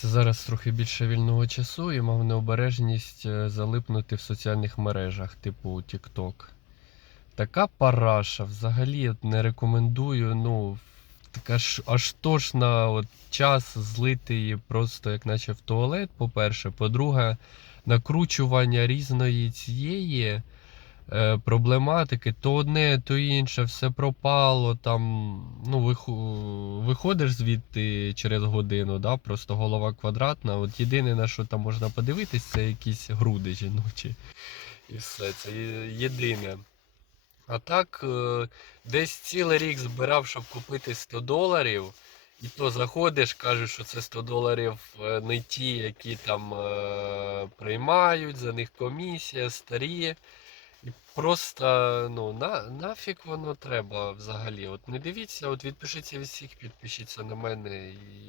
Це зараз трохи більше вільного часу і мав необережність е, залипнути в соціальних мережах, типу TikTok. Така параша, взагалі не рекомендую. Ну, така ж аж тошна от, час злити її просто як наче в туалет, по-перше. По-друге, накручування різної цієї е, проблематики, то одне, то інше, все пропало. Там, ну, виху- виходиш звідти через годину, да, просто голова квадратна. От єдине, на що там можна подивитись, це якісь груди жіночі. І все, це єдине. А так, е, десь цілий рік збирав, щоб купити 100 доларів. І то заходиш, кажеш, що це 100 доларів е, не ті, які там е, приймають, за них комісія, старі. І просто, ну, на, нафіг воно треба взагалі. От не дивіться, от відпишіться від всіх, підпишіться на мене і